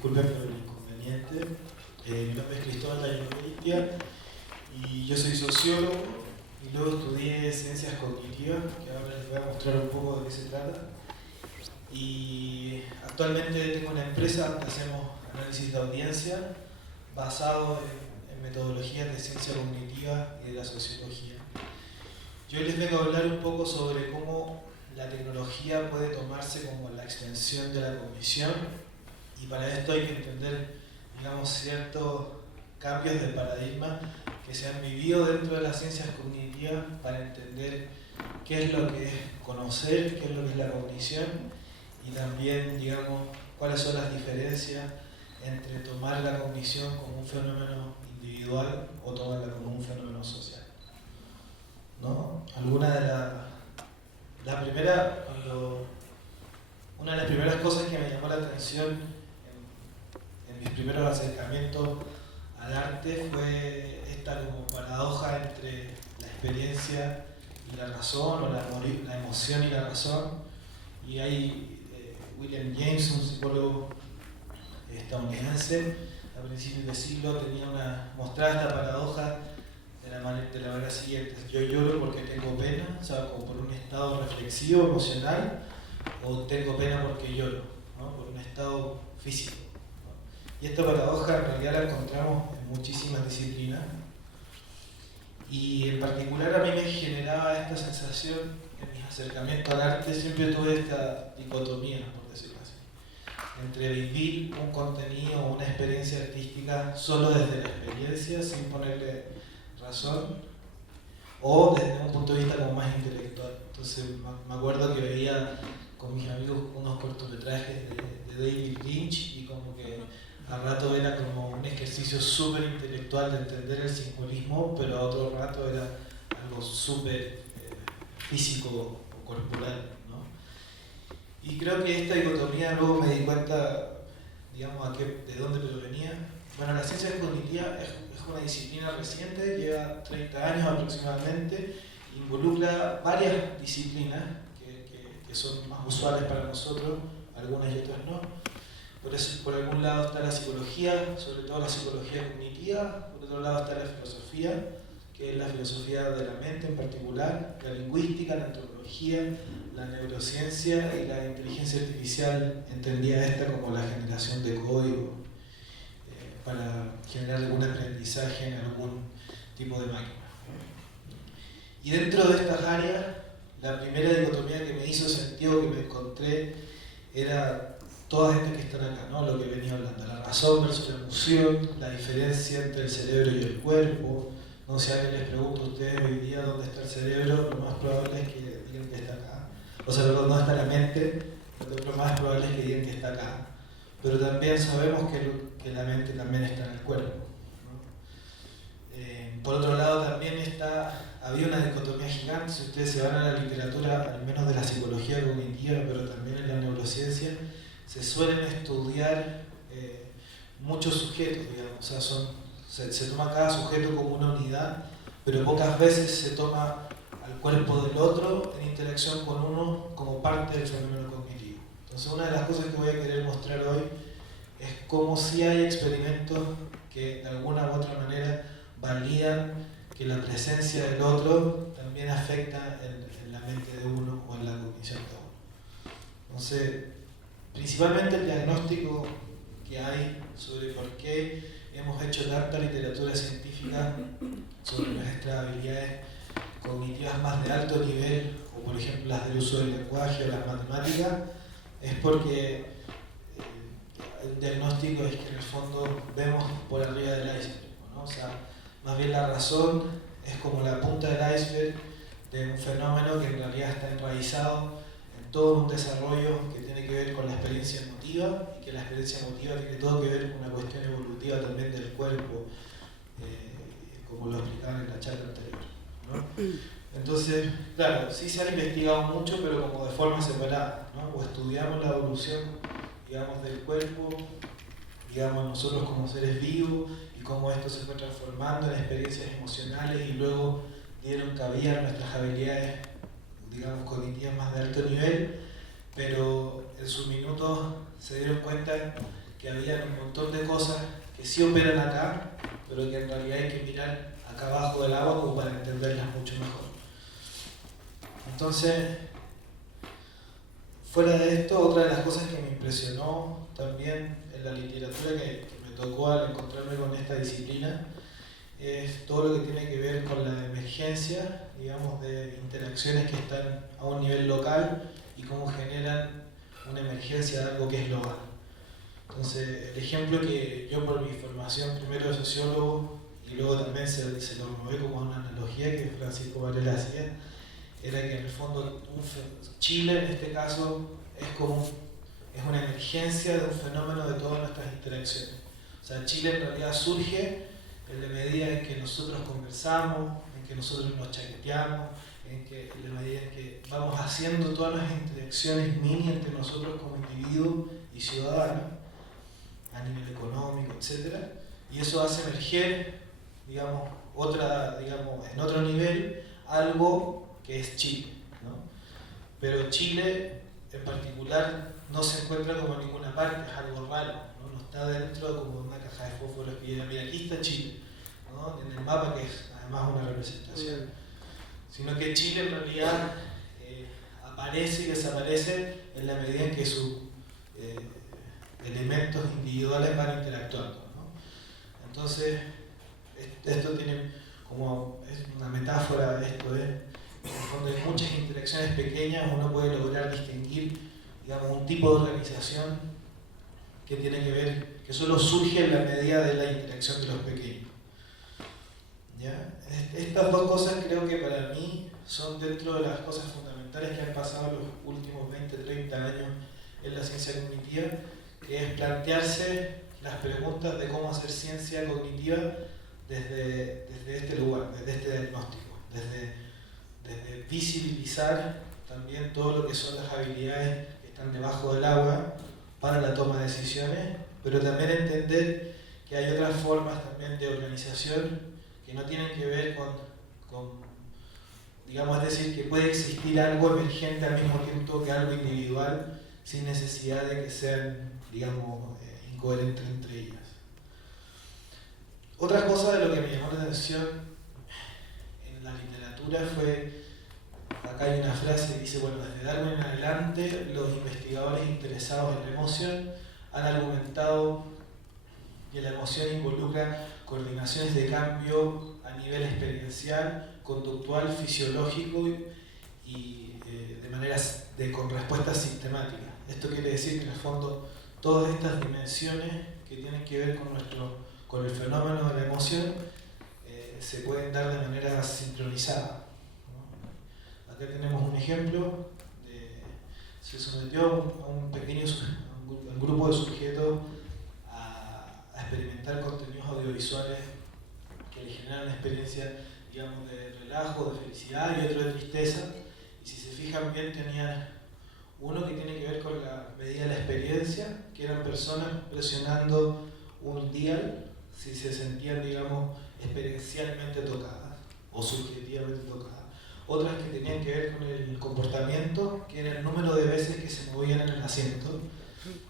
disculpen por el inconveniente. Mi nombre es Cristóbal Tagliaferri y yo soy sociólogo y luego estudié ciencias cognitivas, que ahora les voy a mostrar un poco de qué se trata. Y actualmente tengo una empresa donde hacemos análisis de audiencia basado en metodologías de ciencia cognitiva y de la sociología. Yo hoy les vengo a hablar un poco sobre cómo la tecnología puede tomarse como la extensión de la cognición, y para esto hay que entender, digamos, ciertos cambios de paradigma que se han vivido dentro de las ciencias cognitivas para entender qué es lo que es conocer, qué es lo que es la cognición, y también, digamos, cuáles son las diferencias entre tomar la cognición como un fenómeno individual o tomarla como un fenómeno social, ¿no? Una de las primeras cosas que me llamó la atención en mis primeros acercamientos al arte fue esta como paradoja entre la experiencia y la razón, o la emoción y la razón. Y hay William James, un psicólogo estadounidense, a principios del siglo mostraba esta paradoja de la manera siguiente: yo lloro porque tengo pena, o sea, como por un estado reflexivo, emocional, o tengo pena porque lloro, ¿no? Por un estado físico, ¿no? Y esta paradoja en realidad la encontramos en muchísimas disciplinas, y en particular a mí me generaba esta sensación en mis acercamientos al arte. Siempre tuve esta dicotomía, por decirlo así, entre vivir un contenido o una experiencia artística solo desde la experiencia, sin ponerle razón, o desde un punto de vista como más intelectual. Entonces me acuerdo que veía con mis amigos unos cortometrajes de David Lynch, y como que al rato era como un ejercicio súper intelectual de entender el simbolismo, pero a otro rato era algo súper físico o corporal, ¿no? Y creo que esta dicotomía luego me di cuenta, digamos, de dónde provenía. Bueno, la ciencia cognitiva es una disciplina reciente, lleva 30 años aproximadamente, involucra varias disciplinas que son más usuales para nosotros, algunas y otras no. Por eso, por algún lado está la psicología, sobre todo la psicología cognitiva; por otro lado está la filosofía, que es la filosofía de la mente en particular, la lingüística, la antropología, la neurociencia y la inteligencia artificial, entendida esta como la generación de código para generar algún aprendizaje en algún tipo de máquina. Y dentro de estas áreas, la primera dicotomía que me hizo sentido, que me encontré, era todas estas que están acá, ¿no? Lo que venía hablando: la razón versus la emoción, la diferencia entre el cerebro y el cuerpo. No sé, si a alguien les pregunto a ustedes hoy día dónde está el cerebro, lo más probable es que digan que está acá. O sea, perdón, dónde está la mente, lo más probable es que digan que está acá. Pero también sabemos que la mente también está en el cuerpo, ¿no? Por otro lado, también había una dicotomía gigante. Si ustedes se van a la literatura, al menos de la psicología cognitiva, pero también en la neurociencia, se suelen estudiar muchos sujetos, digamos. O sea, se toma cada sujeto como una unidad, pero pocas veces se toma al cuerpo del otro en interacción con uno como parte del fenómeno cognitivo. Entonces, una de las cosas que voy a querer mostrar hoy es cómo sí hay experimentos que de alguna u otra manera validan que la presencia del otro también afecta en la mente de uno o en la cognición de uno. Entonces, principalmente el diagnóstico que hay sobre por qué hemos hecho tanta literatura científica sobre nuestras habilidades cognitivas más de alto nivel, o por ejemplo las del uso del lenguaje o las matemáticas, es porque el diagnóstico es que en el fondo vemos por arriba del iceberg, ¿no? O sea, más bien la razón es como la punta del iceberg de un fenómeno que en realidad está enraizado en todo un desarrollo que tiene que ver con la experiencia emotiva, y que la experiencia emotiva tiene todo que ver con una cuestión evolutiva también del cuerpo, como lo explicaban en la charla anterior, ¿no? Entonces, claro, sí se han investigado mucho, pero como de forma separada, ¿no? O estudiamos la evolución, digamos, del cuerpo, digamos, nosotros como seres vivos, y cómo esto se fue transformando en experiencias emocionales y luego dieron cabida a nuestras habilidades, digamos, cognitivas más de alto nivel, pero en su minuto se dieron cuenta que había un montón de cosas que sí operan acá, pero que en realidad hay que mirar acá abajo del agua como para entenderlas mucho mejor. Entonces, fuera de esto, otra de las cosas que me impresionó también en la literatura que me tocó al encontrarme con esta disciplina es todo lo que tiene que ver con la emergencia, digamos, de interacciones que están a un nivel local y cómo generan una emergencia de algo que es global. Entonces, el ejemplo que yo por mi formación primero de sociólogo y luego también se lo robé como una analogía que Francisco Varela hacía, era que en el fondo Chile en este caso es una emergencia de un fenómeno de todas nuestras interacciones. O sea, Chile en realidad surge en la medida en que nosotros conversamos, en que nosotros nos chateamos, en la medida en que vamos haciendo todas las interacciones mini entre nosotros como individuos y ciudadanos, a nivel económico, etc. Y eso hace emerger, digamos, en otro nivel, algo que es Chile, ¿no? Pero Chile en particular no se encuentra como en ninguna parte, es algo raro, ¿no? No está dentro como una caja de fósforos que mira, aquí está Chile, ¿no? En el mapa, que es además una representación, sino que Chile en realidad aparece y desaparece en la medida en que sus elementos individuales van interactuando, ¿no? Entonces, esto tiene como, es una metáfora, esto es, en el fondo de muchas interacciones pequeñas uno puede lograr distinguir, digamos, un tipo de organización que tiene que ver, que solo surge en la medida de la interacción de los pequeños. ¿Ya? Estas dos cosas creo que para mí son dentro de las cosas fundamentales que han pasado en los últimos 20, 30 años en la ciencia cognitiva, que es plantearse las preguntas de cómo hacer ciencia cognitiva desde este lugar, desde este diagnóstico, desde visibilizar también todo lo que son las habilidades que están debajo del agua para la toma de decisiones, pero también entender que hay otras formas también de organización que no tienen que ver con digamos, es decir, que puede existir algo emergente al mismo tiempo que algo individual sin necesidad de que sean, digamos, incoherentes entre ellas. Otra cosa de lo que me llamó la atención en la literatura fue, acá hay una frase que dice, bueno, desde Darwin en adelante los investigadores interesados en la emoción han argumentado que la emoción involucra coordinaciones de cambio a nivel experiencial, conductual, fisiológico y con respuestas sistemáticas. Esto quiere decir que en el fondo todas estas dimensiones que tienen que ver con el fenómeno de la emoción se pueden dar de manera sincronizada, ¿no? Acá tenemos un ejemplo se sometió a un grupo de sujetos a experimentar contenidos audiovisuales que le generan una experiencia, digamos, de relajo, de felicidad y otro de tristeza. Y si se fijan bien, tenían uno que tiene que ver con la medida de la experiencia, que eran personas presionando un dial si se sentían, digamos, experiencialmente tocadas o subjetivamente tocadas. Otras que tenían que ver con el comportamiento, que era el número de veces que se movían en el asiento.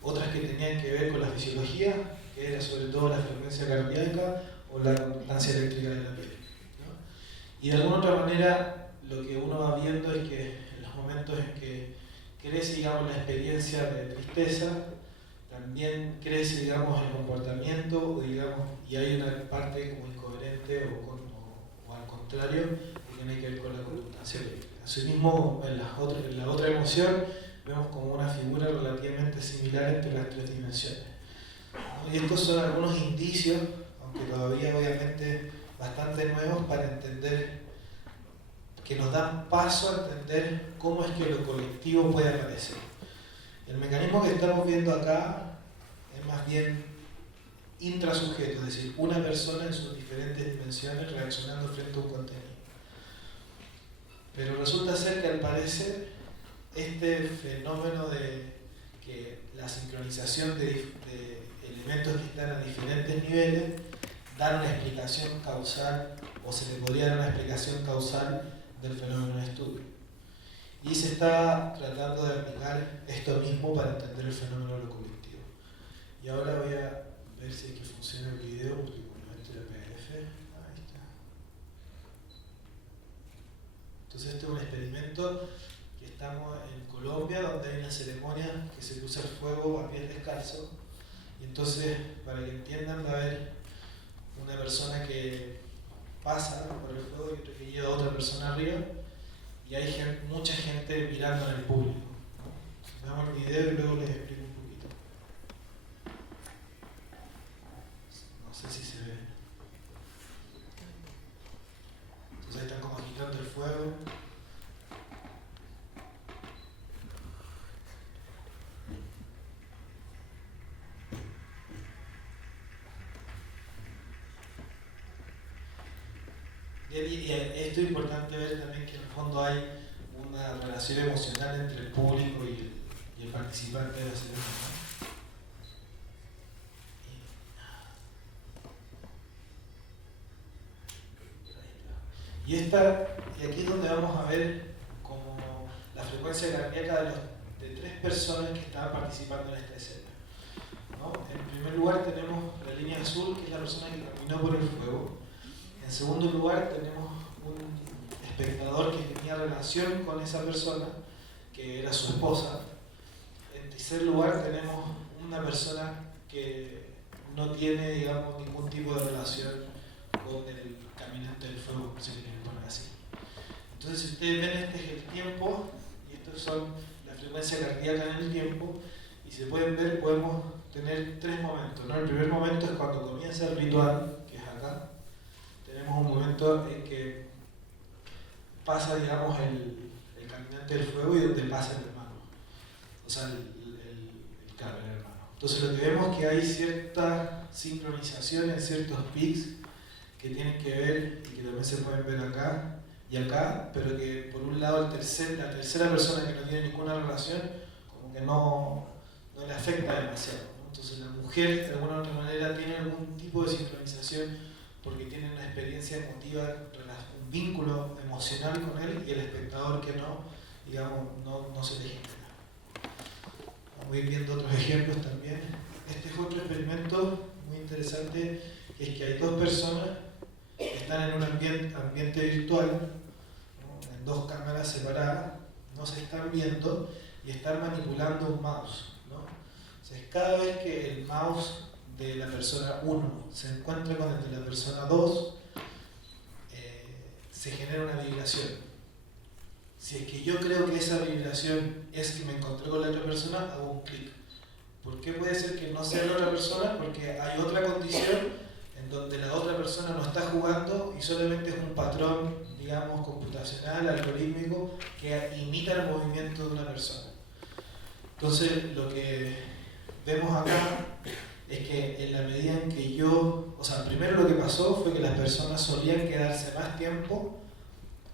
Otras que tenían que ver con la fisiología, que era sobre todo la frecuencia cardíaca o la conductancia eléctrica de la piel, ¿no? Y de alguna otra manera, lo que uno va viendo es que en los momentos en que crece, digamos, la experiencia de tristeza, también crece, digamos, el comportamiento, digamos, y hay una parte como incoherente o al contrario, que tiene que ver con la conductancia eléctrica. Asimismo, en la otra emoción, vemos como una figura relativamente similar entre las tres dimensiones. Y estos son algunos indicios, aunque todavía obviamente bastante nuevos, para entender, que nos dan paso a entender cómo es que lo colectivo puede aparecer. El mecanismo que estamos viendo acá es más bien intrasujeto, es decir, una persona en sus diferentes dimensiones reaccionando frente a un contenido. Pero resulta ser que al parecer este fenómeno de que la sincronización de elementos que están a diferentes niveles dan una explicación causal, o se le podría dar una explicación causal del fenómeno de estudio. Y se está tratando de aplicar esto mismo para entender el fenómeno de lo colectivo. Y ahora voy a ver si es que funciona el video, porque como este era PDF, ahí está. Entonces este es un experimento que estamos en Colombia, donde hay una ceremonia que se usa el fuego a pies descalzos. Y entonces, para que entiendan, va a haber una persona que pasa por el fuego y otra que lleva a otra persona arriba, y hay mucha gente mirando en el público. Veamos el video y luego les explico un poquito. No sé si se ve. Entonces ahí están como agitando el fuego. Y esto es importante ver también, que en el fondo hay una relación emocional entre el público y el participante de la ceremonia. Y aquí es donde vamos a ver como la frecuencia cardíaca de tres personas que estaban participando en esta escena, ¿no? En primer lugar tenemos la línea azul, que es la persona que caminó por el fuego. En segundo lugar tenemos un espectador que tenía relación con esa persona, que era su esposa. En tercer lugar tenemos una persona que no tiene, digamos, ningún tipo de relación con el caminante del fuego, si se quieren poner así. Entonces, si ustedes ven, este es el tiempo, y estos son la frecuencia cardíaca en el tiempo, y se pueden ver, podemos tener tres momentos, ¿no? El primer momento es cuando comienza el ritual, que es acá. Tenemos un momento en que pasa, digamos, el caminante del fuego y donde pasa el hermano, o sea, el hermano. Entonces lo que vemos es que hay cierta sincronización en ciertos pics que tienen que ver, y que también se pueden ver acá y acá, pero que por un lado la tercera persona que no tiene ninguna relación, como que no le afecta demasiado, ¿no? Entonces la mujer de alguna u otra manera tiene algún tipo de sincronización porque tiene una experiencia emotiva, un vínculo emocional con él, y el espectador que no, digamos, no se le genera. Vamos a ir viendo otros ejemplos también. Este es otro experimento muy interesante, que es que hay dos personas que están en un ambiente virtual, ¿no? En dos cámaras separadas, no se están viendo y están manipulando un mouse, ¿no? O sea, cada vez que el mouse de la persona 1 se encuentra con el de la persona 2, se genera una vibración. Si es que yo creo que esa vibración es que me encontré con la otra persona, hago un clic. ¿Por qué puede ser que no sea la otra persona? Porque hay otra condición en donde la otra persona no está jugando y solamente es un patrón, digamos, computacional, algorítmico, que imita el movimiento de una persona. Entonces, lo que vemos acá es que en la medida en que primero lo que pasó fue que las personas solían quedarse más tiempo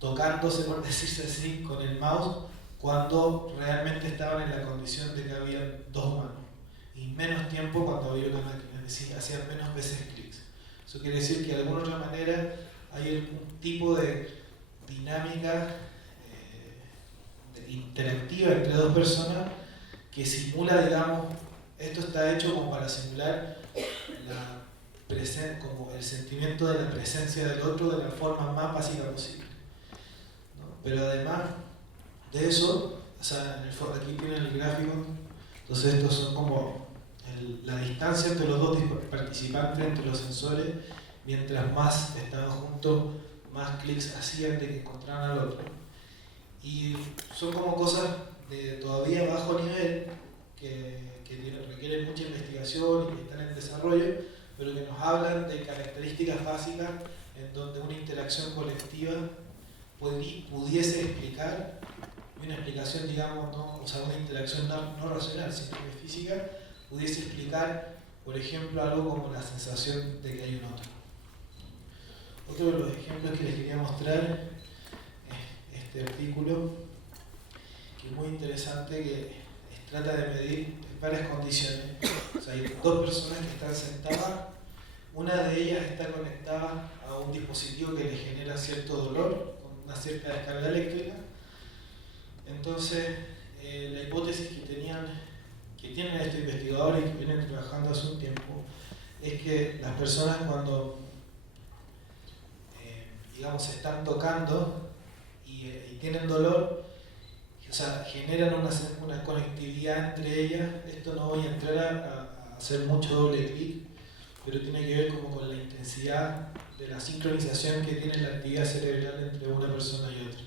tocándose, por decirse así, con el mouse, cuando realmente estaban en la condición de que había dos manos, y menos tiempo cuando había una máquina, es decir, hacían menos veces clics. Eso quiere decir que de alguna otra manera hay algún tipo de dinámica interactiva entre dos personas que simula, digamos, esto está hecho como para simular como el sentimiento de la presencia del otro de la forma más básica posible, ¿no? Pero además de eso, o sea, aquí tienen el gráfico, entonces estos son como la distancia entre los dos participantes, entre los sensores, mientras más estaban juntos, más clics hacían de que encontraran al otro. Y son como cosas de todavía bajo nivel, que requieren mucha investigación y que están en desarrollo, pero que nos hablan de características básicas en donde una interacción colectiva pudiese explicar, y una explicación, digamos, una interacción no racional, sino que física, pudiese explicar, por ejemplo, algo como la sensación de que hay un otro. Otro de los ejemplos que les quería mostrar es este artículo, que es muy interesante, que trata de medir varias condiciones. O sea, hay dos personas que están sentadas, una de ellas está conectada a un dispositivo que le genera cierto dolor, con una cierta descarga eléctrica. Entonces, la hipótesis que que tienen estos investigadores y que vienen trabajando hace un tiempo, es que las personas cuando digamos se están tocando y tienen dolor, o sea, generan una conectividad entre ellas. Esto no voy a entrar a hacer mucho doble clic, pero tiene que ver como con la intensidad de la sincronización que tiene la actividad cerebral entre una persona y otra.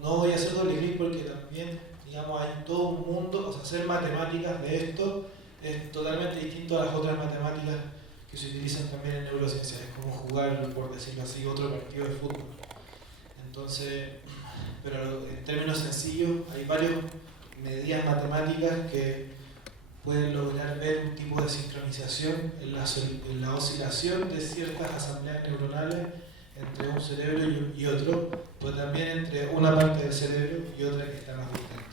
No voy a hacer doble clic porque también, digamos, hay todo un mundo, o sea, hacer matemáticas de esto es totalmente distinto a las otras matemáticas que se utilizan también en neurociencia. Es como jugar, por decirlo así, otro partido de fútbol. Entonces, pero en términos sencillos, hay varias medidas matemáticas que pueden lograr ver un tipo de sincronización en la oscilación de ciertas asambleas neuronales entre un cerebro y otro, pero también entre una parte del cerebro y otra que está más distante.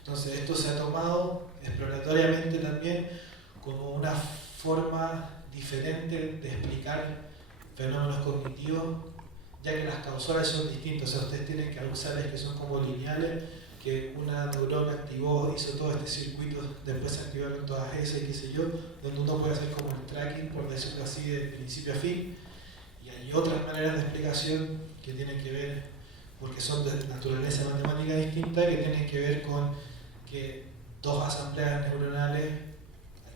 Entonces esto se ha tomado exploratoriamente también como una forma diferente de explicar fenómenos cognitivos, ya que las causales son distintas. O sea, ustedes tienen causales que son como lineales, que una neurona activó, hizo todo este circuito, después se activaron todas esas y qué sé yo, donde uno puede hacer como el tracking, por decirlo así, de principio a fin. Y hay otras maneras de explicación que tienen que ver, porque son de naturaleza matemática distinta, que tienen que ver con que dos asambleas neuronales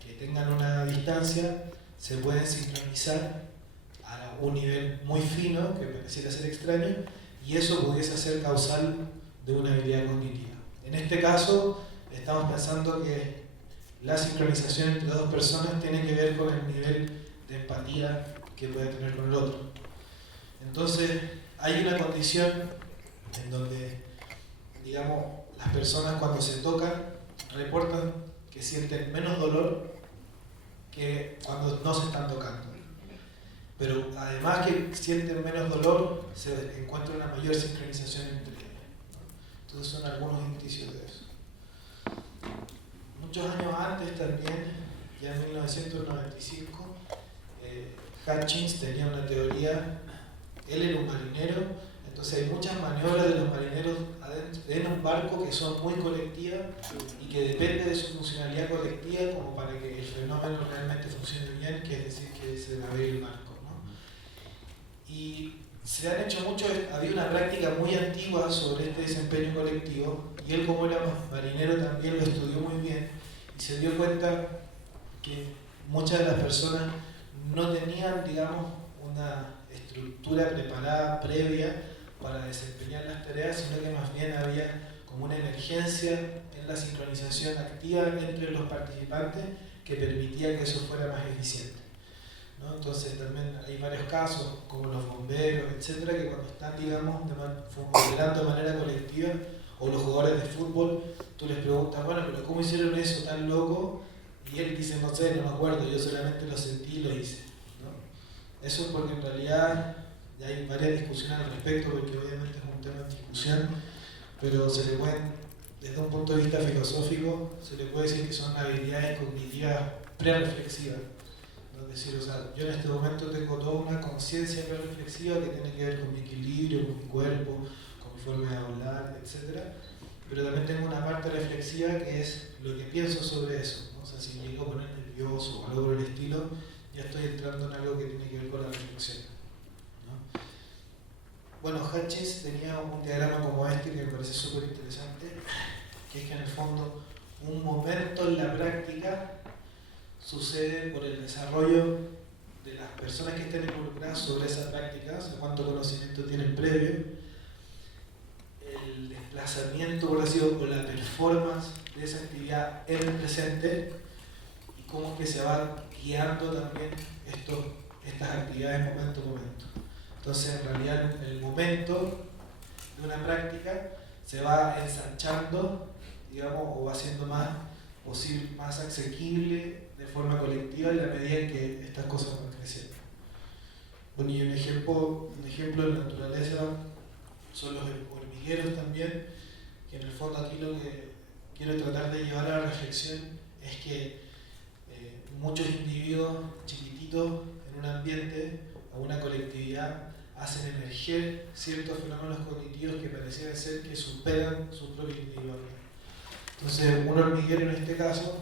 que tengan una distancia se pueden sincronizar a un nivel muy fino, que pareciera ser extraño, y eso pudiese ser causal de una habilidad cognitiva. En este caso, estamos pensando que la sincronización entre dos personas tiene que ver con el nivel de empatía que puede tener con el otro. Entonces, hay una condición en donde, digamos, las personas cuando se tocan reportan que sienten menos dolor que cuando no se están tocando. Pero además que sienten menos dolor, se encuentra una mayor sincronización entre ellos. Entonces son algunos indicios de eso. Muchos años antes también, ya en 1995, Hutchins tenía una teoría. Él era un marinero, entonces hay muchas maniobras de los marineros en un barco que son muy colectivas y que depende de su funcionalidad colectiva como para que el fenómeno realmente funcione bien, que es decir, que se navegue el barco, ¿no? Y se han hecho había una práctica muy antigua sobre este desempeño colectivo, y él, como era marinero, también lo estudió muy bien y se dio cuenta que muchas de las personas no tenían, digamos, una estructura preparada previa para desempeñar las tareas, sino que más bien había como una emergencia en la sincronización activa entre los participantes que permitía que eso fuera más eficiente, ¿no? Entonces también hay varios casos, como los bomberos, etcétera, que cuando están, digamos, operando de manera colectiva, o los jugadores de fútbol, tú les preguntas, bueno, pero ¿cómo hicieron eso tan loco? Y él dice, no sé, no me acuerdo, yo solamente lo sentí y lo hice, ¿no? Eso es porque en realidad ya hay varias discusiones al respecto, porque obviamente es un tema de discusión, pero se le pueden, desde un punto de vista filosófico, se le puede decir que son habilidades cognitivas pre-reflexivas. Es decir, o sea, yo en este momento tengo toda una conciencia pre-reflexiva que tiene que ver con mi equilibrio, con mi cuerpo, con mi forma de hablar, etc. Pero también tengo una parte reflexiva que es lo que pienso sobre eso, ¿no? O sea, si me llego a poner nervioso o algo por el estilo, ya estoy entrando en algo que tiene que ver con la reflexión, ¿no? Bueno, Hutchins tenía un diagrama como este que me parece súper interesante, que es que en el fondo un momento en la práctica sucede por el desarrollo de las personas que estén involucradas sobre esa práctica, o sea, cuánto conocimiento tienen previo, el desplazamiento, por así decirlo, o la performance de esa actividad en el presente, y cómo es que se va guiando también estas actividades momento a momento. Entonces, en realidad, el momento de una práctica se va ensanchando, digamos, o va siendo más posible, más asequible de forma colectiva en la medida en que estas cosas van creciendo. Bueno, y un ejemplo de la naturaleza son los hormigueros también, que en el fondo aquí lo que quiero tratar de llevar a la reflexión es que muchos individuos chiquititos en un ambiente o una colectividad hacen emerger ciertos fenómenos cognitivos que parecieran ser que superan su propia individualidad. Entonces, un hormiguero en este caso,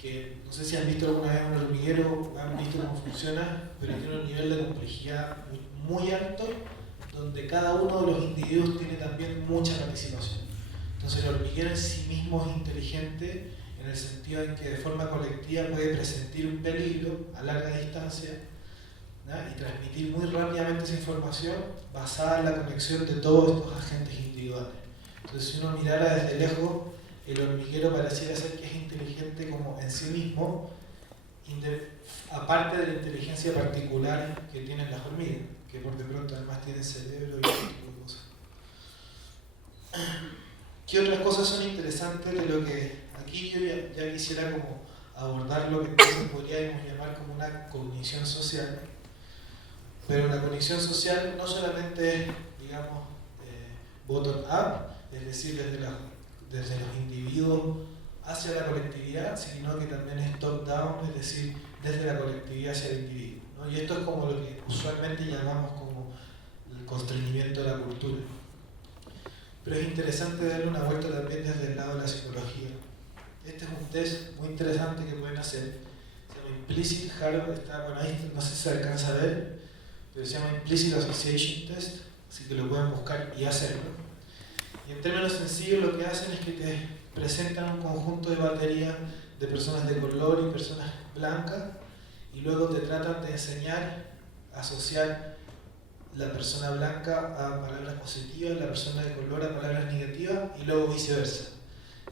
que no sé si han visto alguna vez un hormiguero, han visto cómo funciona, pero tiene un nivel de complejidad muy alto, donde cada uno de los individuos tiene también mucha participación. Entonces el hormiguero en sí mismo es inteligente en el sentido en que de forma colectiva puede presentir un peligro a larga distancia, ¿no? Y transmitir muy rápidamente esa información basada en la conexión de todos estos agentes individuales. Entonces, si uno mirara desde lejos, el hormiguero pareciera ser que es inteligente como en sí mismo, aparte de la inteligencia particular que tienen las hormigas, que por de pronto además tienen cerebro y otro tipo de cosas. ¿Qué otras cosas son interesantes de lo que aquí yo ya quisiera como abordar lo que entonces podríamos llamar como una cognición social? Pero la cognición social no solamente es, digamos, bottom-up, es decir, desde los individuos hacia la colectividad, sino que también es top-down, es decir, desde la colectividad hacia el individuo, ¿no? Y esto es como lo que usualmente llamamos como el constreñimiento de la cultura. Pero es interesante darle una vuelta también desde el lado de la psicología. Este es un test muy interesante que pueden hacer. Se llama Implicit Hard, bueno, ahí no sé si se alcanza a ver, pero se llama Implicit Association Test, así que lo pueden buscar y hacerlo. Y en términos sencillos lo que hacen es que te presentan un conjunto de baterías de personas de color y personas blancas, y luego te tratan de enseñar a asociar la persona blanca a palabras positivas, la persona de color a palabras negativas, y luego viceversa.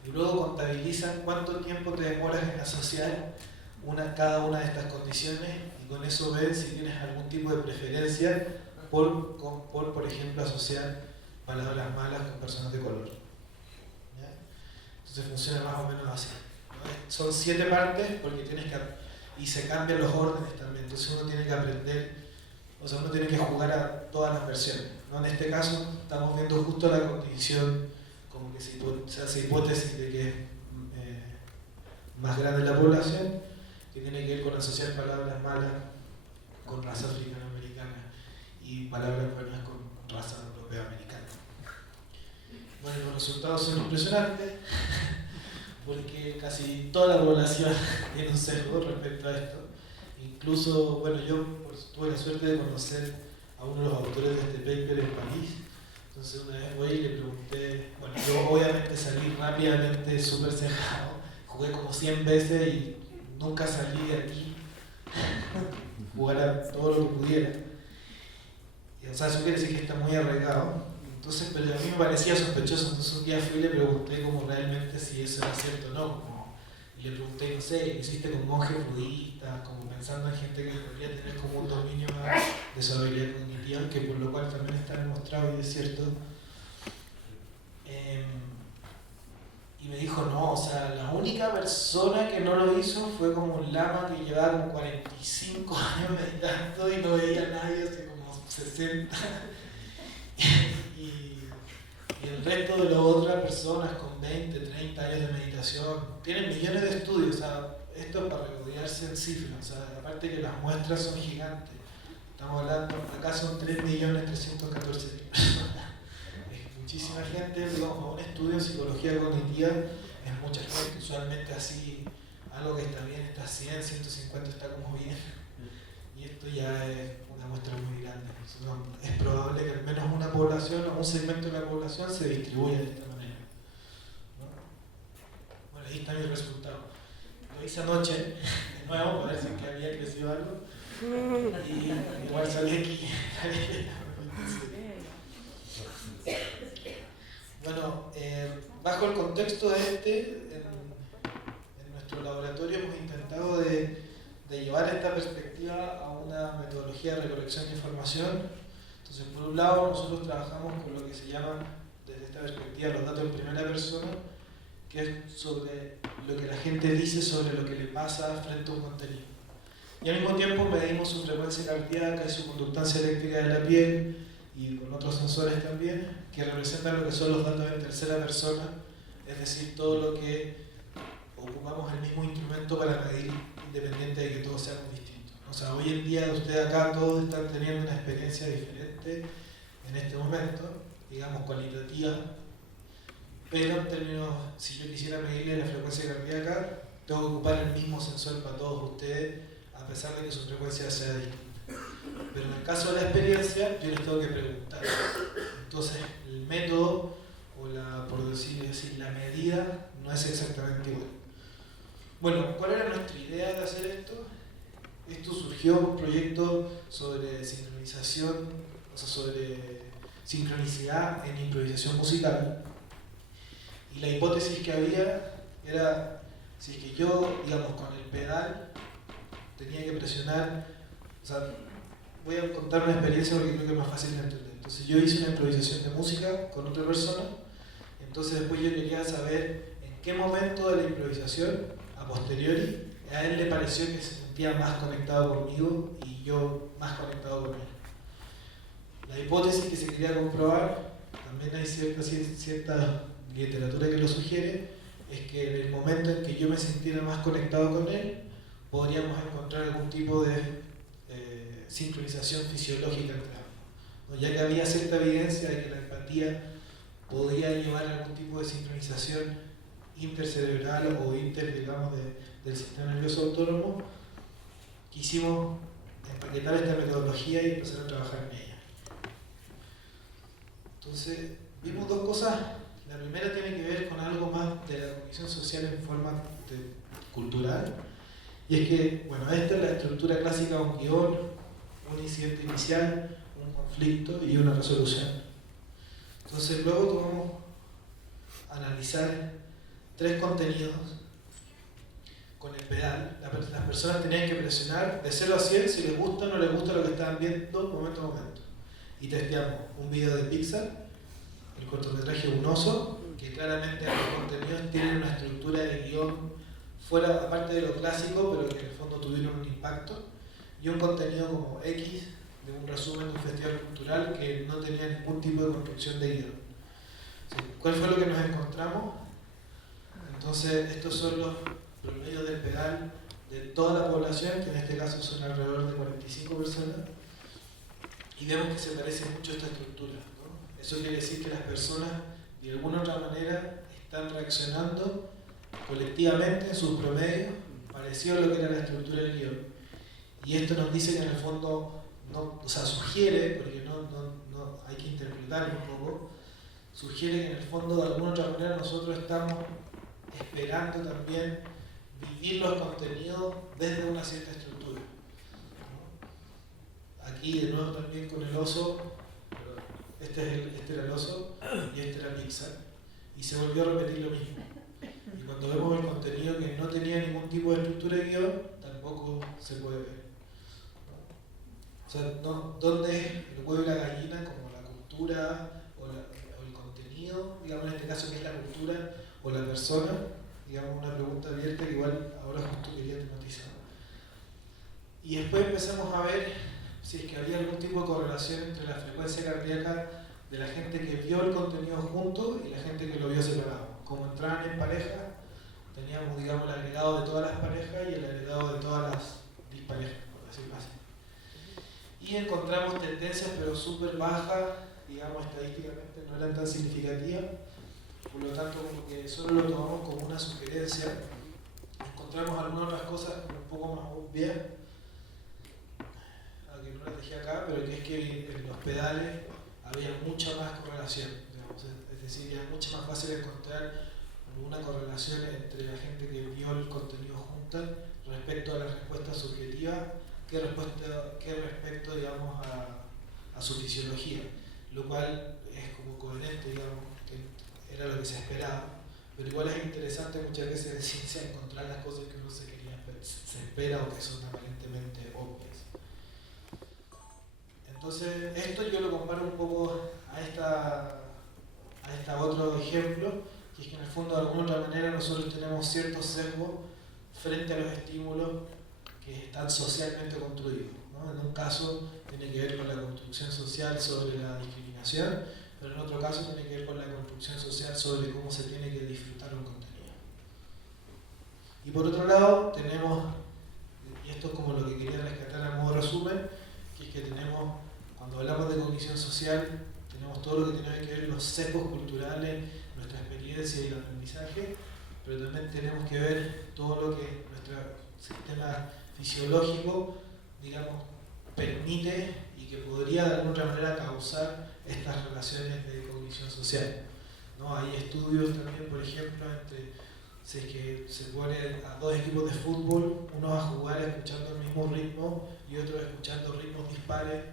Y luego contabilizan cuánto tiempo te demoras en asociar cada una de estas condiciones, y con eso ven si tienes algún tipo de preferencia por ejemplo, asociar palabras malas con personas de color. ¿Ya? Entonces funciona más o menos así, ¿no? Son 7 partes porque y se cambian los órdenes también, entonces uno tiene que aprender, o sea, uno tiene que jugar a todas las versiones, ¿no? En este caso estamos viendo justo la condición, como que se hace hipótesis de que es más grande la población, que tiene que ver con asociar palabras malas con raza africana-americana y palabras buenas con raza europea-americana. Bueno, los resultados son impresionantes porque casi toda la población tiene un sesgo respecto a esto. Incluso, bueno, yo tuve la suerte de conocer a uno de los autores de este paper en París. Entonces una vez voy y le pregunté, bueno, yo obviamente salí rápidamente súper cejado, jugué como 100 veces y nunca salí de aquí, jugar a todo lo que pudiera. O sea, eso quiere decir que está muy arraigado. Entonces, pero a mí me parecía sospechoso, entonces un día fui y le pregunté como realmente si eso era cierto o no. Y le pregunté, no sé, ¿qué hiciste con monjes budistas? Como pensando en gente que podría tener como un dominio más de su habilidad cognitiva, que por lo cual también está demostrado y es cierto. Y me dijo, no, o sea, la única persona que no lo hizo fue como un lama que llevaba como 45 años meditando y no veía a nadie hace como 60. Y el resto de las otras personas con 20, 30 años de meditación tienen millones de estudios, o sea, esto es para regodearse en cifras, o sea, aparte que las muestras son gigantes, estamos hablando, acá son 3.314.000 personas, es muchísima gente, digamos, a un estudio en psicología cognitiva es mucha gente, usualmente así, algo que está bien está 100, 150 está como bien, y esto ya es una muestra muy grande. Es probable que al menos una población o un segmento de la población se distribuya de esta manera, ¿no? Bueno, ahí está mi resultado. Lo hice anoche, de nuevo, para ver si que había crecido algo, y igual salí aquí. Bueno, bajo el contexto de en nuestro laboratorio hemos intentado de llevar esta perspectiva a una metodología de recolección de información. Entonces, por un lado, nosotros trabajamos con lo que se llama, desde esta perspectiva, los datos en primera persona, que es sobre lo que la gente dice sobre lo que le pasa frente a un contenido. Y al mismo tiempo medimos su frecuencia cardíaca y su conductancia eléctrica de la piel, y con otros sensores también, que representan lo que son los datos en tercera persona, es decir, todo lo que ocupamos el mismo instrumento para medir, independiente de que todos seamos distintos. O sea, hoy en día ustedes acá todos están teniendo una experiencia diferente en este momento, digamos cualitativa, pero en términos, si yo quisiera medirle la frecuencia cardíaca, tengo que ocupar el mismo sensor para todos ustedes, a pesar de que su frecuencia sea distinta. Pero en el caso de la experiencia, yo les tengo que preguntar. Entonces, el método, o por decir así, la medida, no es exactamente igual. Bueno, ¿cuál era nuestra idea de hacer esto? Esto surgió un proyecto sobre sincronización, o sea, sobre sincronicidad en improvisación musical. Y la hipótesis que había era, si es que yo, digamos, con el pedal tenía que presionar, o sea, voy a contar una experiencia porque creo que es más fácil de entender. Entonces yo hice una improvisación de música con otra persona, entonces después yo quería saber en qué momento de la improvisación, a posteriori, a él le pareció que se sentía más conectado conmigo y yo más conectado con él. La hipótesis que se quería comprobar, también hay cierta literatura que lo sugiere, es que en el momento en que yo me sintiera más conectado con él, podríamos encontrar algún tipo de sincronización fisiológica entre ambos, ¿no? Ya que había cierta evidencia de que la empatía podía llevar a algún tipo de sincronización intercerebral o digamos, del sistema nervioso autónomo, quisimos empaquetar esta metodología y empezar a trabajar en ella. Entonces, vimos dos cosas. La primera tiene que ver con algo más de la cognición social en forma cultural. Y es que, bueno, esta es la estructura clásica de un guión, un incidente inicial, un conflicto y una resolución. Entonces, luego tomamos analizar 3 contenidos con el pedal. Las personas tenían que presionar de 0 a 100 si les gusta o no les gusta lo que estaban viendo momento a momento. Y testeamos un video de Pixar, el cortometraje Un oso, que claramente los contenidos tienen una estructura de guión fuera, aparte de lo clásico, pero que en el fondo tuvieron un impacto, y un contenido como X, de un resumen de un festival cultural que no tenía ningún tipo de construcción de guión. ¿Cuál fue lo que nos encontramos? Entonces, estos son los promedios del pedal de toda la población, que en este caso son alrededor de 45 personas, y vemos que se parece mucho a esta estructura, ¿no? Eso quiere decir que las personas, de alguna u otra manera, están reaccionando colectivamente en sus promedios, parecido a lo que era la estructura del guión. Y esto nos dice que en el fondo, no, o sea, sugiere, porque no hay que interpretarlo un poco, sugiere que en el fondo de alguna u otra manera nosotros estamos esperando también vivir los contenidos desde una cierta estructura, ¿no? Aquí de nuevo también con el oso, este era el oso y este era Pixar, y se volvió a repetir lo mismo. Y cuando vemos el contenido que no tenía ningún tipo de estructura de guión, tampoco se puede ver, ¿no? O sea, ¿dónde es el huevo y la gallina? Como la cultura o el contenido, digamos en este caso que es la cultura o la persona, digamos una pregunta abierta que igual ahora justo quería tematizar. Y después empezamos a ver si es que había algún tipo de correlación entre la frecuencia cardíaca de la gente que vio el contenido junto y la gente que lo vio separado. Como entraban en pareja, teníamos, digamos, el agregado de todas las parejas y el agregado de todas las disparejas, por decirlo así. Y encontramos tendencias, pero súper bajas, digamos, estadísticamente no eran tan significativas, por lo tanto, como que solo lo tomamos como una sugerencia. Encontramos algunas otras cosas un poco más obvias, que no las dejé acá, pero que es que en los pedales había mucha más correlación, digamos, es decir, era mucho más fácil encontrar alguna correlación entre la gente que vio el contenido junta respecto a la respuesta subjetiva que respecto, digamos, a su fisiología, lo cual es como coherente, digamos, que era lo que se esperaba, pero igual es interesante muchas veces en ciencia encontrar las cosas que uno se espera o que son aparentemente obvias. Entonces, esto yo lo comparo un poco a esta otro ejemplo, que es que en el fondo de alguna otra manera nosotros tenemos ciertos sesgos frente a los estímulos que están socialmente construidos, ¿no? En un caso tiene que ver con la construcción social sobre la discriminación, pero en otro caso tiene que ver con la construcción social sobre cómo se tiene que disfrutar un contenido. Y por otro lado tenemos, y esto es como lo que quería rescatar a modo resumen, que es que tenemos, cuando hablamos de cognición social, tenemos tenemos todo lo que tiene que ver los sesgos culturales, nuestra experiencia y el aprendizaje, pero también tenemos que ver todo lo que nuestro sistema fisiológico, digamos, permite y que podría de alguna manera causar estas relaciones de cognición social, ¿no? Hay estudios también, por ejemplo, entre si es que se pone a dos equipos de fútbol, uno va a jugar escuchando el mismo ritmo y otro escuchando ritmos dispares,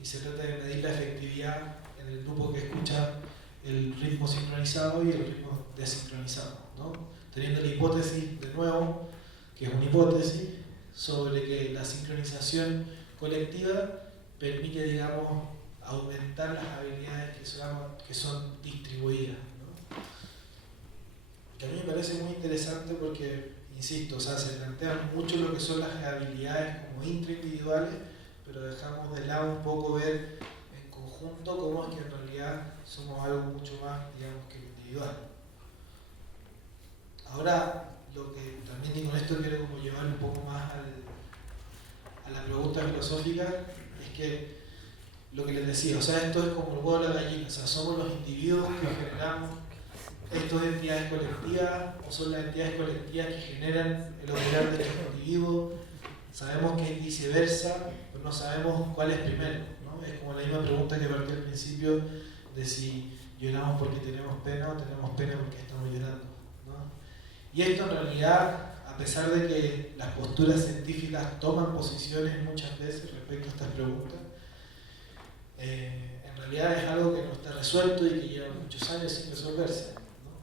y se trata de medir la efectividad en el grupo que escucha el ritmo sincronizado y el ritmo desincronizado, ¿no? Teniendo la hipótesis, de nuevo, que es una hipótesis, sobre que la sincronización colectiva permite, digamos, aumentar las habilidades que son distribuidas, ¿no? Que a mí me parece muy interesante porque, insisto, o sea, se plantean mucho lo que son las habilidades como intraindividuales, pero dejamos de lado un poco ver en conjunto cómo es que en realidad somos algo mucho más, digamos, que individual. Ahora, lo que también con esto quiero como llevar un poco más a la pregunta filosófica es que lo que les decía, o sea, esto es como el huevo de la gallina, o sea, somos los individuos que generamos estas entidades colectivas o son las entidades colectivas que generan el operar de estos individuos. Sabemos que es viceversa, pero no sabemos cuál es primero, ¿no? Es como la misma pregunta que partí al principio de si lloramos porque tenemos pena o tenemos pena porque estamos llorando, ¿no? Y esto en realidad, a pesar de que las posturas científicas toman posiciones muchas veces respecto a estas preguntas, en realidad es algo que no está resuelto y que lleva muchos años sin resolverse, ¿no?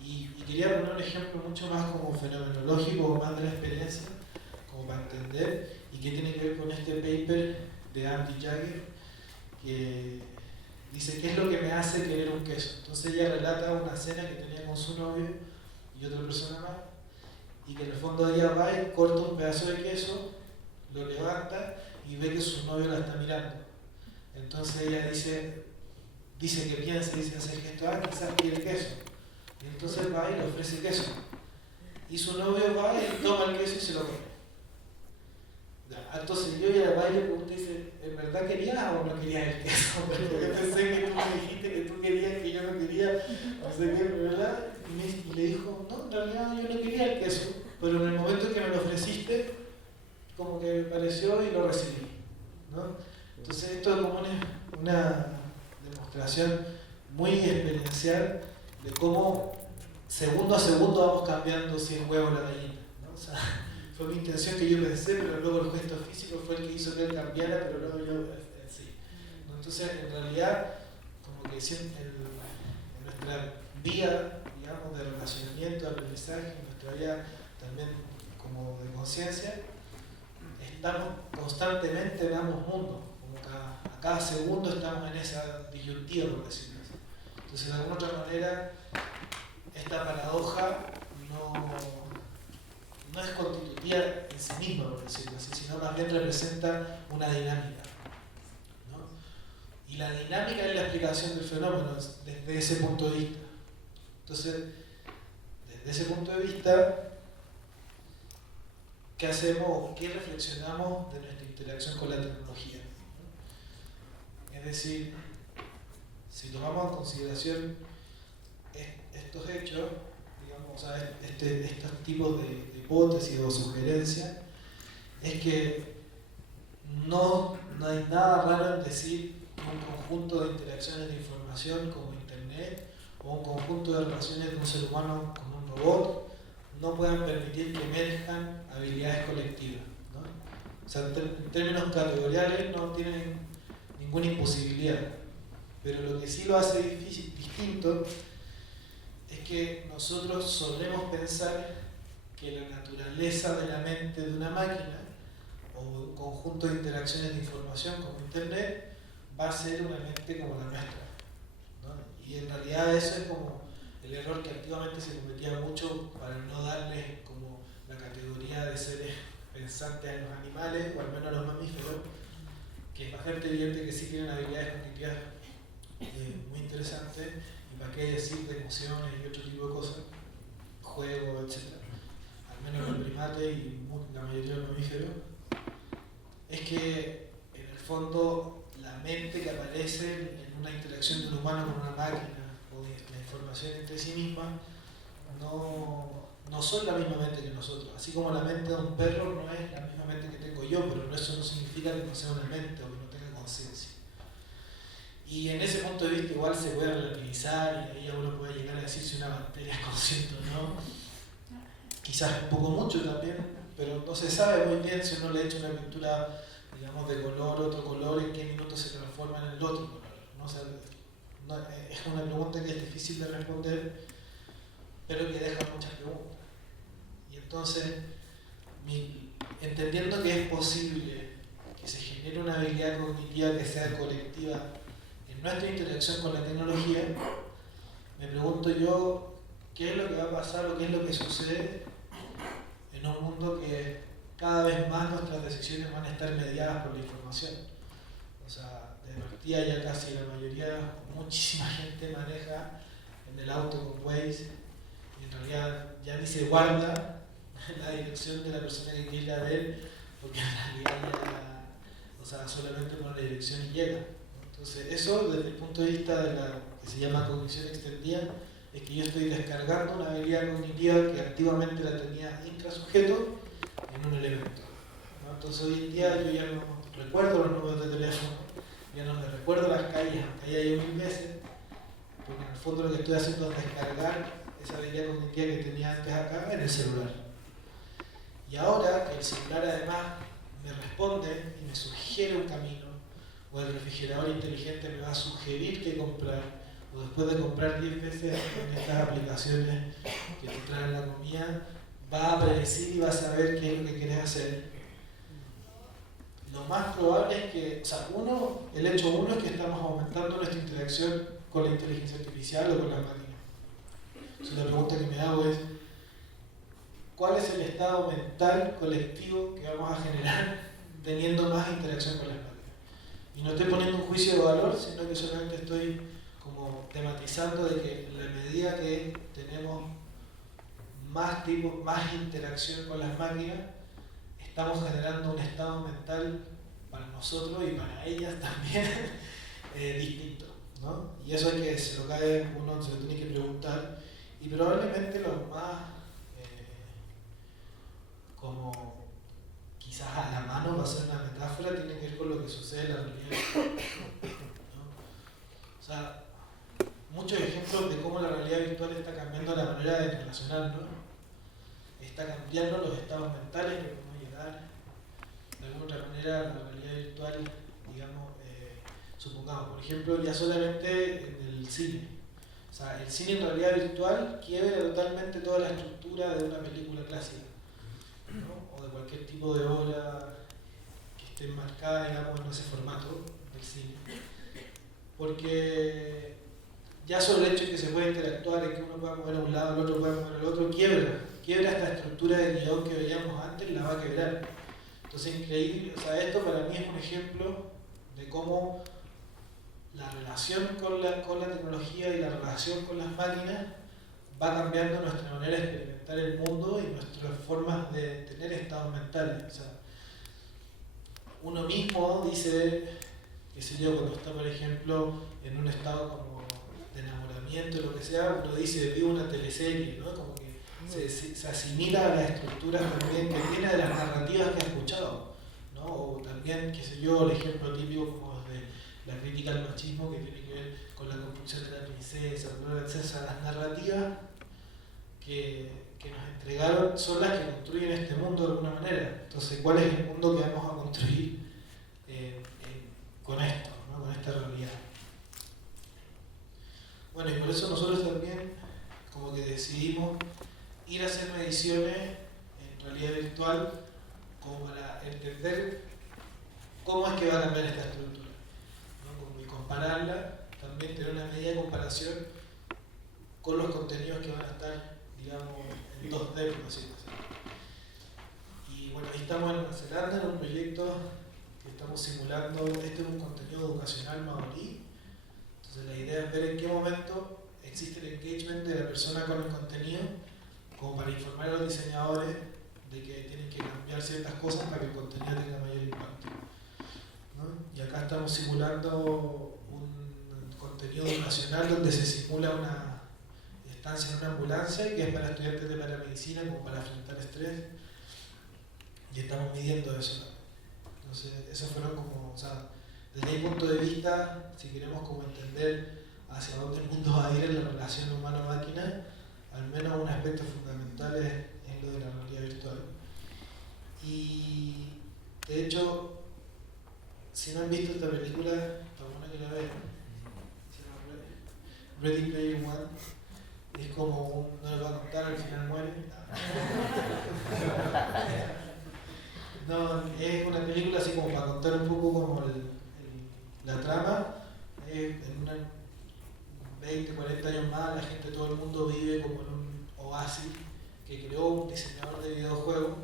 Y quería poner un ejemplo mucho más como fenomenológico o más de la experiencia, como para entender, y que tiene que ver con este paper de Andy Jagger, que dice qué es lo que me hace querer un queso. Entonces ella relata una cena que tenía con su novio y otra persona más, y que en el fondo ella va y corta un pedazo de queso, lo levanta y ve que su novio la está mirando. Entonces ella dice que piensa, dice hacer gesto, quizás quiere queso. Y entonces va y le ofrece queso. Y su novio va y toma el queso y se lo come. Entonces yo ya va y le pregunto y dice, ¿en verdad querías o no querías el queso? Porque yo pensé que tú me dijiste que tú querías, que yo no quería, no sé qué, ¿verdad? Y le dijo, no, en realidad yo no quería el queso, pero en el momento en que me lo ofreciste, como que me pareció y lo recibí, ¿no? Entonces esto es como una demostración muy experiencial de cómo segundo a segundo vamos cambiando si el huevo o la gallina, ¿no? O sea, fue mi intención que yo pensé, pero luego el gesto físico fue el que hizo que él cambiara, pero luego yo sí, ¿no? Entonces en realidad como que en nuestra vía, digamos, de relacionamiento, de aprendizaje, en nuestra vía también como de conciencia, estamos constantemente en ambos mundos, como a cada segundo estamos en esa disyuntiva, por decirlo así. Entonces, de alguna otra manera, esta paradoja no es constitutiva en sí misma, por decirlo así, sino más bien representa una dinámica, ¿no? Y la dinámica es la explicación del fenómeno desde ese punto de vista. Entonces, desde ese punto de vista, ¿qué hacemos? ¿Qué reflexionamos de nuestra interacción con la tecnología? Es decir, si tomamos en consideración estos hechos, digamos, o sea, estos tipos de hipótesis o sugerencias, es que no hay nada raro en decir que un conjunto de interacciones de información como Internet o un conjunto de relaciones de un ser humano con un robot no puedan permitir que emerjan habilidades colectivas, ¿no? O sea, en términos categoriales no tienen ninguna imposibilidad, pero lo que sí lo hace distinto es que nosotros solemos pensar que la naturaleza de la mente de una máquina o un conjunto de interacciones de información como Internet va a ser una mente como la nuestra, ¿no? Y en realidad eso es como el error que activamente se cometía mucho para no darles como la categoría de seres pensantes a los animales, o al menos a los mamíferos, que es bastante evidente que sí tienen habilidades cognitivas muy interesantes, y para qué decir de emociones y otro tipo de cosas, juegos, etc. Al menos los primates y la mayoría de los mamíferos, es que en el fondo la mente que aparece en una interacción de un humano con una máquina o de la información entre sí misma no son la misma mente que nosotros. Así como la mente de un perro no es la misma mente que tengo yo, pero eso no significa que no sea una mente o que no tenga conciencia. Y en ese punto de vista igual se puede relativizar y ahí uno puede llegar a decir si una bacteria es consciente o no. Quizás un poco mucho también, pero no se sabe muy bien si uno le echa una pintura, digamos, de color, otro color, en qué minuto se transforma en el otro color. ¿No? O sea, es una pregunta que es difícil de responder, pero que deja muchas preguntas. Y entonces, entendiendo que es posible que se genere una habilidad cognitiva que sea colectiva en nuestra interacción con la tecnología, me pregunto yo qué es lo que va a pasar o qué es lo que sucede en un mundo que cada vez más nuestras decisiones van a estar mediadas por la información. O sea, de partida ya casi la mayoría, muchísima gente maneja en el auto con Waze y en realidad ya ni se guarda la dirección de la persona que quiere ir a ver, porque en realidad ya, o sea, solamente pone la dirección y llega. Entonces, eso desde el punto de vista de la que se llama cognición extendida, es que yo estoy descargando una habilidad cognitiva que activamente la tenía intrasujeto en un elemento. ¿No? Entonces, hoy en día yo ya no recuerdo los números de teléfono, ya no me recuerdo las calles, aunque haya ido 1000 veces, porque en el fondo lo que estoy haciendo es descargar esa habilidad cognitiva que tenía antes acá en el celular. Y ahora que el celular además me responde y me sugiere un camino, o el refrigerador inteligente me va a sugerir qué comprar, o después de comprar 10 veces en estas aplicaciones que te traen la comida, va a predecir y va a saber qué es lo que quieres hacer. Lo más probable es que, o sea, el hecho uno es que estamos aumentando nuestra interacción con la inteligencia artificial o con las máquinas. Entonces la pregunta que me hago es, ¿cuál es el estado mental colectivo que vamos a generar teniendo más interacción con las máquinas? Y no estoy poniendo un juicio de valor, sino que solamente estoy como tematizando de que en la medida que tenemos más interacción con las máquinas, estamos generando un estado mental para nosotros y para ellas también distinto, ¿no? Y eso es que se lo tiene que preguntar, y probablemente lo más como quizás a la mano, va a ser una metáfora, tiene que ver con lo que sucede en la realidad, ¿no? O sea, muchos ejemplos de cómo la realidad virtual está cambiando la manera de relacionarnos, está cambiando los estados mentales que podemos llegar. De alguna otra manera, la realidad virtual, digamos, supongamos, por ejemplo, ya solamente en el cine. O sea, el cine en realidad virtual quiebra totalmente toda la estructura de una película clásica, ¿no? O de cualquier tipo de obra que esté enmarcada, digamos, en ese formato del cine. Porque ya solo el hecho de que se pueda interactuar, en que uno pueda mover a un lado, el otro pueda mover al otro, quiebra esta estructura de guión que veíamos antes, la va a quebrar. Entonces, increíble, o sea, esto para mí es un ejemplo de cómo la relación con la tecnología y la relación con las máquinas va cambiando nuestra manera de experimentar el mundo y nuestras formas de tener estados mentales. O sea, uno mismo dice, qué sé yo, cuando está, por ejemplo, en un estado como de enamoramiento o lo que sea, uno dice, vivo una teleserie, ¿no? Como que se asimila a las estructuras también que tiene de las narrativas que ha escuchado, ¿no? O también, qué sé yo, el ejemplo típico como de la crítica al machismo que tiene que ver con la construcción de la princesa, etc. Las narrativas que nos entregaron son las que construyen este mundo de alguna manera. Entonces, ¿cuál es el mundo que vamos a construir con esto, ¿no? Con esta realidad? Bueno, y por eso nosotros también como que decidimos ir a hacer mediciones en realidad virtual como para entender cómo es que va a cambiar esta estructura, ¿no? Como y compararla, también tener una medida de comparación con los contenidos que van a estar, digamos, en 2D, por así decirlo. Y bueno, ahí estamos en Nueva Zelanda en un proyecto que estamos simulando. Este es un contenido educacional maorí. Entonces la idea es ver en qué momento existe el engagement de la persona con el contenido, como para informar a los diseñadores de que tienen que cambiar ciertas cosas para que el contenido tenga mayor impacto, ¿no? Y acá estamos simulando un contenido educacional donde se simula una estancia en una ambulancia, que es para estudiantes de paramedicina, como para afrontar estrés, y estamos midiendo eso también. Entonces, esos fueron como, o sea, desde mi punto de vista, si queremos como entender hacia dónde el mundo va a ir en la relación humano-máquina, al menos un aspecto fundamental es lo de la realidad virtual. Y de hecho, si no han visto esta película, está bueno que la vean. Se llama Ready Player One. Es como no les voy a contar, al final muere. No, es una película así como para contar un poco como la trama. En una 20, 40 años más, la gente, todo el mundo vive como en un oasis que creó un diseñador de videojuegos,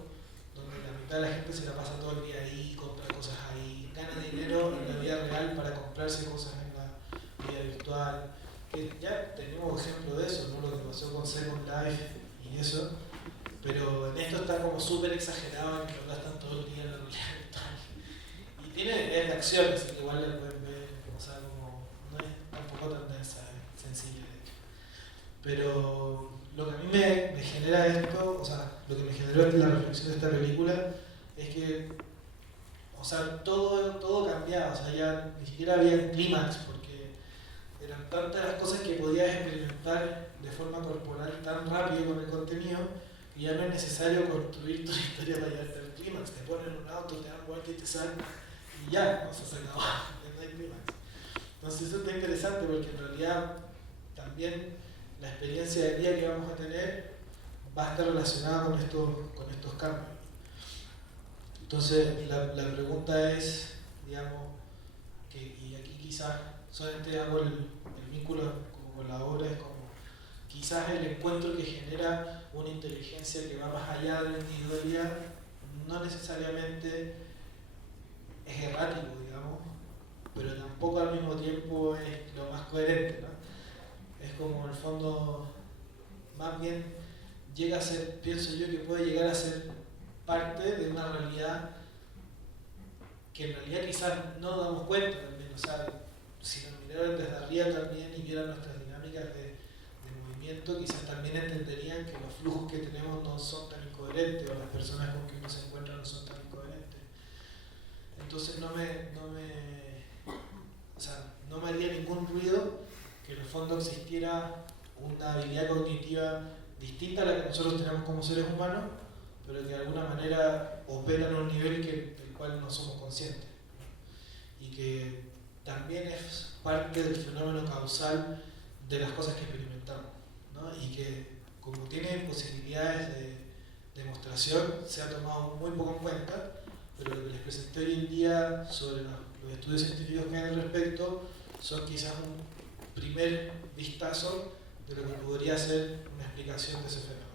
donde la mitad de la gente se la pasa todo el día ahí, compra cosas ahí, gana dinero en la vida real para comprarse cosas en la vida virtual. Que ya tenemos ejemplo de eso, ¿no? Lo que pasó con Second Life y eso, pero en esto está como súper exagerado, en que lo gastan todo el día en la realidad virtual. Y tiene de acción, así que igual la pueden ver, o sea, como no es tampoco tan densa, sencilla de hecho. Pero lo que a mí me genera esto, o sea, lo que me generó la reflexión de esta película es que, o sea, todo cambiaba, o sea, ya ni siquiera había un clímax, porque eran tantas las cosas que podías experimentar de forma corporal tan rápido con el contenido, que ya no es necesario construir tu historia para llevarte al clímax. Te ponen en un auto, te dan vuelta y te salen, y ya, no se acabó, no hay clímax. Entonces eso está interesante porque en realidad también la experiencia del día que vamos a tener va a estar relacionada con estos cambios. Entonces la pregunta es, digamos, y aquí quizás solamente hago el vínculo como con la obra, es como quizás el encuentro que genera una inteligencia que va más allá de la individualidad no necesariamente es errático, digamos, pero tampoco al mismo tiempo es lo más coherente, ¿no? Es como en el fondo, más bien llega a ser, pienso yo, que puede llegar a ser parte de una realidad que en realidad quizás no nos damos cuenta también. O sea, si nos miraran desde arriba también y vieran nuestras dinámicas de movimiento, quizás también entenderían que los flujos que tenemos no son tan incoherentes, o las personas con que uno se encuentra no son tan incoherentes. Entonces no me haría ningún ruido que en el fondo existiera una habilidad cognitiva distinta a la que nosotros tenemos como seres humanos, pero que de alguna manera opera en un nivel del cual no somos conscientes, ¿no? Y que también es parte del fenómeno causal de las cosas que experimentamos, ¿no? Y que como tiene posibilidades de demostración, se ha tomado muy poco en cuenta, pero lo que les presenté hoy en día sobre los estudios científicos que hay al respecto son quizás un primer vistazo de lo que podría ser una explicación de ese fenómeno.